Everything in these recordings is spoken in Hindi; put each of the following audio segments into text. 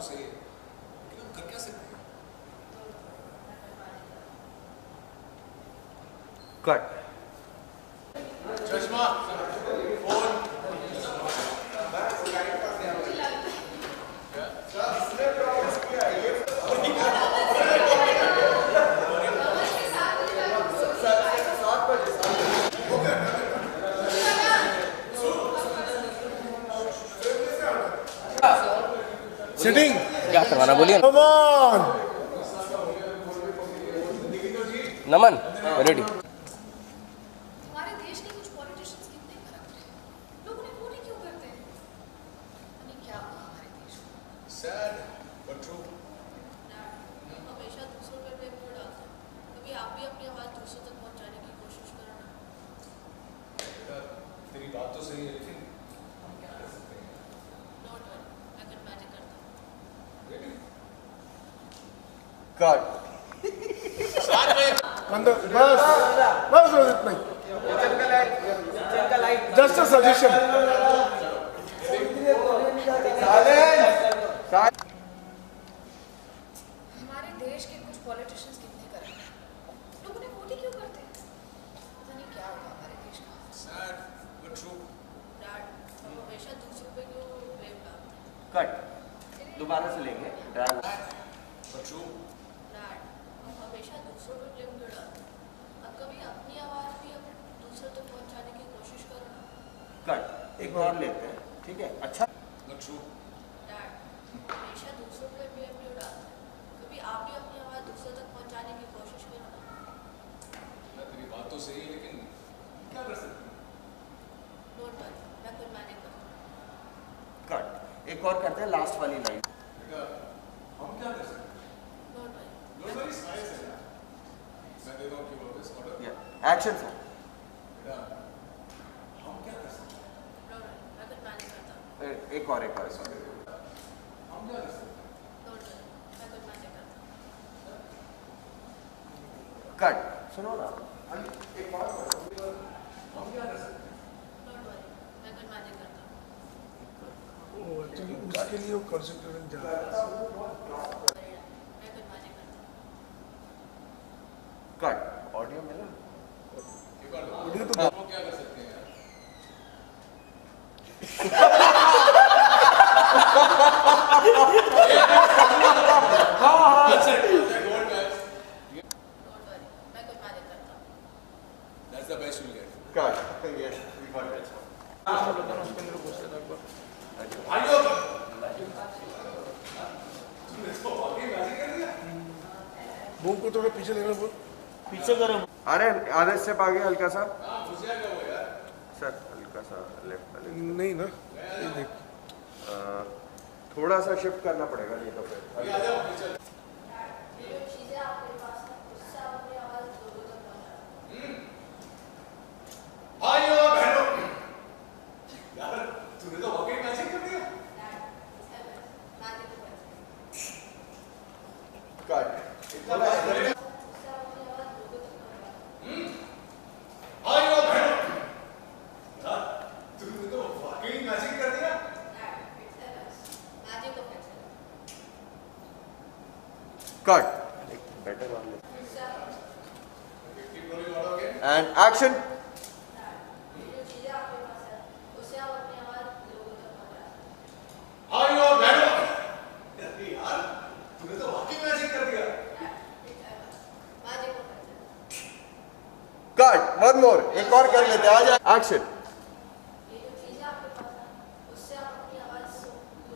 तो सही है, लेकिन हम कर क्या सकते हैं? कट। चश्मा, फोन। सिटिंग क्या करवाना बोलिए। Come on Naman ready. हमारे देश के कुछ पॉलिटिशियंस कितने करप्ट हैं। लोग उन्हें वोट ही क्यों करते हैं? यानी क्या हुआ हमारे देश को? Sad but true. डैड, हमेशा दूसरों पे ब्लेम क्यों डालते हैं? कभी आप भी अपनी आवाज़ दूसरों तक पहुंचाने की कोशिश करो ना। बेटा, तेरी बात तो सही है, लेकिन हम क्या कर सकते हैं? डोंट वरी, मैं कर मैजिक करता हूँ। Really? कट। अंदर बस बस इतना ही जस्ट अ सजेशन हमारे देश के कुछ पॉलिटिशियंस कितने करप्ट हैं। लोग उन्हें वोट ही क्यों करते हैं? पता नहीं क्या हुआ हमारे देश का। Sad but true. डैड, हम हमेशा दूसरों पे क्यों ब्लेम डालते हैं? कट। दोबारा से लेंगे ड्रैग। But true. डैड, हम हमेशा दूसरों पे ब्लेम क्यों डालते हैं? अब कभी अपनी आवाज़ भी अपने दूसरों तक पहुंचाने की कोशिश करो ना। कट। एक और लेते हैं, ठीक है। अच्छा But true. डैड, हमेशा दूसरों पे ब्लेम क्यों डालते हैं? कभी आप भी अपनी आवाज़ दूसरों तक पहुंचाने की कोशिश करो ना। बेटा, तेरी बात तो सही है, लेकिन हम क्या कर सकते हैं? डोंट वरी, मैं खुद मैनेज करता हूँ। कट। एक और करते हैं, लास्ट वाली लाइन। बेटा, हम क्या कर सकते हैं? Don't worry, Don't worry, science है ना। मैं देता हूँ कीवर्ड पे ऑर्डर। Action sir. बेटा, हम क्या कर सकते हैं? डोंट वरी, मैं खुद मैनेज करता हूँ। एक और एक और। हम क्या कर सकते हैं? डोंट वरी, मैं खुद मैनेज करता हूँ। कट। सुनो ना, एक और हम क्या कर सकते हैं? डोंट वरी, मैं खुद मैनेज करता हूँ। एक्चुअली उसके लिए वो कंसंट्रेशन जा रहा है मैं खुद मैनेज करता हूँ। कट। ऑडियो मिला। एक बार वीडियो तो हम क्या कर सकते हैं यार? डोंट वरी, मैं खुद मैनेज करता हूँ। That's the best you'll get. Cut. Yes, we got it. Boom को थोड़ा पीछे लेना बोल पीछे करो। अरे आधे स्टेप आगे हल्का सा। हाँ, घुस जाएगा वो यार। सर हल्का सा लेफ्ट। नहीं ना ये देख थोड़ा सा शिफ्ट करना पड़ेगा नहीं तो फिर। आ जाओ, चल। ये जो चीज़ें आपके पास हैं, उससे आप अपनी आवाज़ लोगों तक पहुंचाएं। भाइयों बहनों, यार तूने तो वाकई मैजिक कर दिया। डैड, मैजिक को कैसे? कट। उससे आप अपनी आवाज़ लोगों तक पहुंचाएं। भाइयों बहनों, यार तूने तो वाकई मैजिक कर दिया। डैड, मैजिक को कैसे? कट। बेटर वन उससे आप Keep rolling out again. And action. ये जो चीज़ें आपके पास हैं, उससे आप अपनी आवाज़ लोगों तक पहुंचाएं। भाइयों बहनों, यार तूने तो वाकई मैजिक कर दिया। मैजिक को कैसे? कट। One more. एक और कर लेते हैं। आ जाए एक्शन। ये जो चीज़ें आपके पास हैं, उससे आप अपनी आवाज़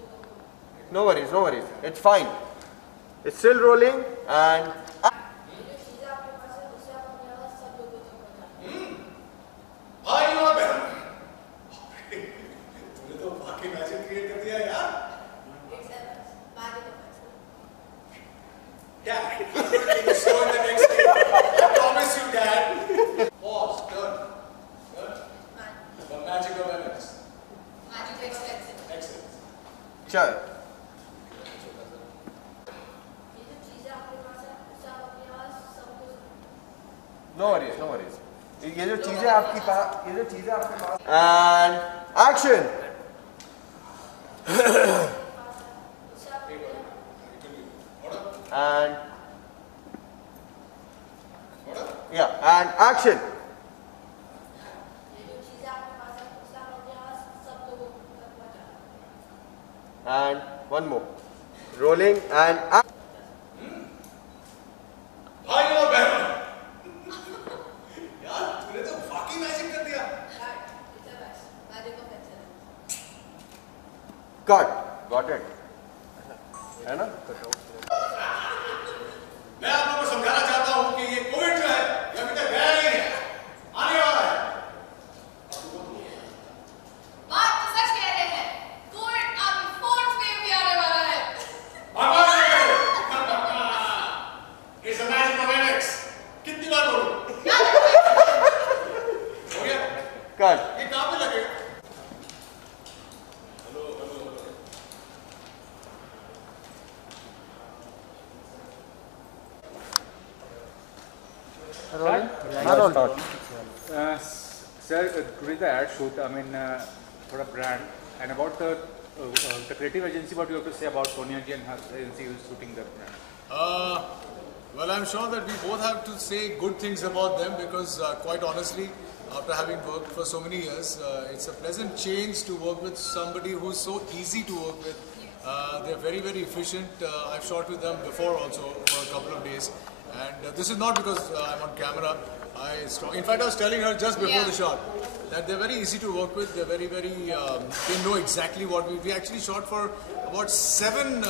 लोगों को no worries, no worries, it's fine. It's still rolling and ये जो चीज़ें आपके पास हैं, उससे आप अपनी आवाज़ सब लोगों तक पहुंचाएं। भाइयों बहनों, तूने तो वाकई मैजिक क्रिएट कर दिया यार। It's efforts. मैजिक को कैसे? Yeah, I'm going to show in the next game. I promise you, Dad. Pause. Turn. The magic of events. Magic expensive. Excellent. चल। ये जो चीज़ें आपके पास हैं, उससे आप अपनी आवाज़ सबको नो वरीज, नो वरीज। ये जो चीजें आपके पास एंड एक्शन। उससे आप अपनी and action. And one more. Rolling and action. भाई और बहन यार तूने तो वाकई मैजिक कर दिया। Cut. Got it. है ना? मैं आप लोगों को समझाना चाहता हूँ कि ये कोविड जो है ये अभी तक गया नहीं है, आने वाला है। बात तो सच कह रहे हैं, कोविड अब फोर्थ वेव भी आने वाला है। It's a magic of NX. कितनी बार बोलूं? हो गया? Cut. ये कहाँ पे लगेगा? Sir, during the ad shoot, I mean, for a brand, and about the creative agency, what you have to say about Sonia Ji and her agency who is shooting the brand? Well, I'm sure that we both have to say good things about them because, quite honestly, after having worked for so many years, it's a pleasant change to work with somebody who's so easy to work with. They're very, very efficient. I've shot with them before also for a couple of days. And this is not because I'm on camera. In fact, I was telling her just before the shot that they're very easy to work with. They're very, very, they know exactly what we actually shot for about 7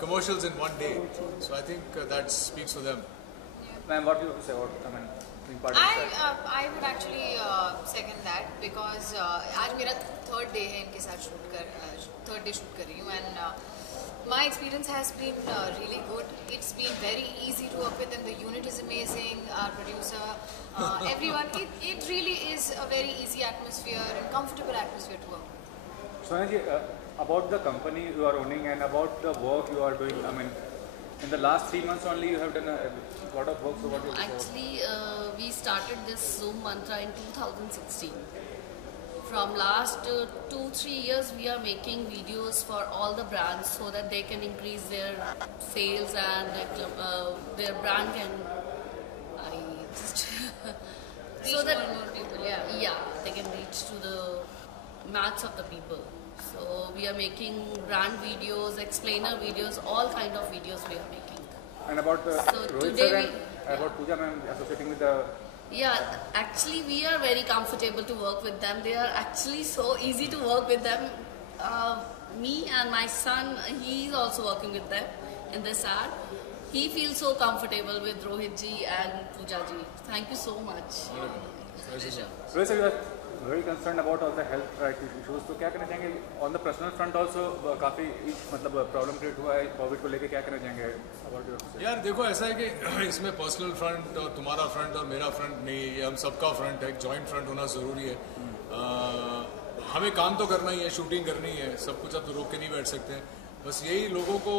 commercials in one day. So I think that speaks for them. Ma'am, what do you have to say about, I mean, being part of that? I would actually second that because आज मेरा third day है इनके साथ third day shoot कर रही हूँ and my experience has been really good. It's been very easy to work with them. The unit is amazing. Our producer, everyone. It really is a very easy atmosphere and comfortable atmosphere to work with. Sonia Ji, about the company you are owning and about the work you are doing, I mean, in the last 3 months only you have done a lot of work. So what do you say? Actually, we started this Zoom Mantra in 2016. From last 2-3 years, we are making videos for all the brands so that they can increase their sales and their brand can. So that more people, yeah, they can reach to the max of the people. So we are making brand videos, explainer videos, all kind of videos we are making. And about the So Rohit today sir and we- about Pooja ma'am associating with the. Yeah, actually we are very comfortable to work with them. They are actually so easy to work with them. Me and my son, he is also working with them in this ad. He feels so comfortable with Rohit ji and Pooja ji. Thank you so much. Rohit sir, you are very concerned about all the health right issues. तो क्या कहना चाहेंगे on the personal front also काफी मतलब problem create हुआ है कोविड को लेके क्या कहना चाहेंगे about your यार देखो ऐसा है कि इसमें पर्सनल फ्रंट और तुम्हारा फ्रंट और मेरा फ्रंट नहीं, ये हम सबका फ्रंट है, एक जॉइंट फ्रंट होना ज़रूरी है। हमें काम तो करना ही है, शूटिंग करनी है, सब कुछ अब तो रोक के नहीं बैठ सकते हैं। बस यही लोगों को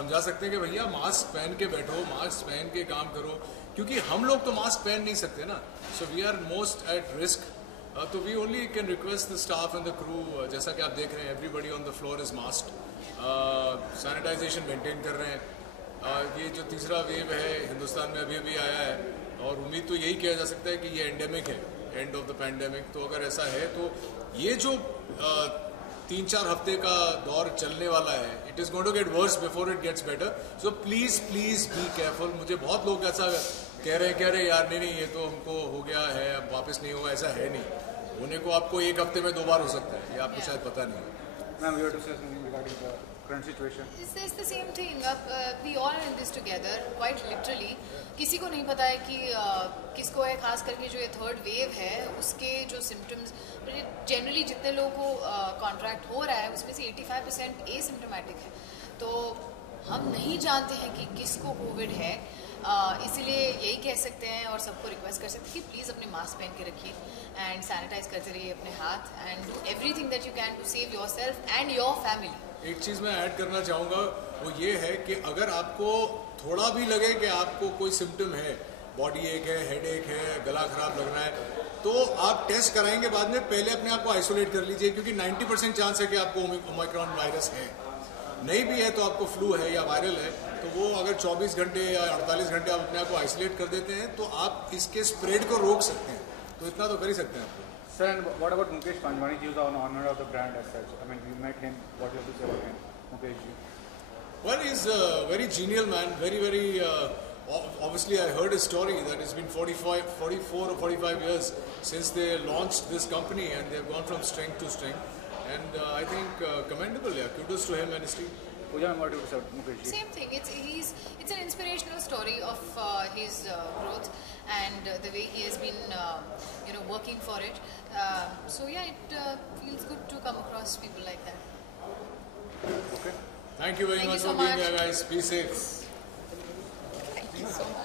समझा सकते हैं कि भैया मास्क पहन के बैठो, मास्क पहन के काम करो, क्योंकि हम लोग तो मास्क पहन नहीं सकते ना। So we are most at risk. तो we only can request the staff and the crew, जैसा कि आप देख रहे हैं everybody on the floor is mask, sanitisation maintain कर रहे हैं। ये जो तीसरा वेव है हिंदुस्तान में अभी अभी आया है और उम्मीद तो यही किया जा सकता है कि ये एंडेमिक है, एंड ऑफ द पैंडेमिक। तो अगर ऐसा है तो ये जो 3-4 हफ्ते का दौर चलने वाला है, it is going to get worse before it gets better. So please please be careful. मुझे बहुत लोग ऐसा कह रहे हैं यार नहीं ये तो हमको हो गया है, अब वापस नहीं होगा। ऐसा है नहीं, होने को आपको 1 हफ्ते में 2 बार हो सकता है, ये आपको शायद पता नहीं है। Ma'am, you have to say something regarding the current situation. It's the same thing. We all are in this together, quite literally. किसी को नहीं पता है कि किसको है, खास करके जो ये थर्ड वेव है उसके जो सिम्टम्स जनरली जितने लोगों को कॉन्ट्रैक्ट हो रहा है उसमें से 85% एसिम्टोमेटिक है। तो हम नहीं जानते हैं कि किसको कोविड है, इसीलिए यही कह सकते हैं और सबको रिक्वेस्ट कर सकते हैं कि प्लीज़ अपने मास्क पहन के रखिए एंड सैनिटाइज करते रहिए अपने हाथ and do everything that you can to save yourself and your family. एक चीज़ मैं ऐड करना चाहूँगा, वो ये है कि अगर आपको थोड़ा भी लगे कि आपको कोई सिम्टम है, बॉडी एक है, हेड एक है, गला खराब लग रहा है, तो आप टेस्ट कराएंगे बाद में, पहले अपने आप को आइसोलेट कर लीजिए, क्योंकि 90% चांस है कि आपको ओमिक्रॉन वायरस है। नहीं भी है तो आपको फ्लू है या वायरल है, तो वो अगर 24 घंटे या 48 घंटे आप अपने आप को आइसोलेट कर देते हैं तो आप इसके स्प्रेड को रोक सकते हैं, तो इतना तो कर ही सकते हैं आप। Sir, and what about Mukesh Panjwani? He was an owner of the brand as such. I mean, you met him. What do you have to say about him, Mukesh ji? Well, he's a very genial man, very, obviously I heard his story that it's been 44 or 45 years since they launched this company and they've gone from strength to strength. And I think commendable, yeah, kudos to him and his team. Pooja, what do you say, Mukesh ji? Same thing. It's an inspirational story of his growth and the way he has been, working for it. So yeah, it feels good to come across people like that. Thank you very Thank you much so for being much. there, guys. Be safe. Thank you so much.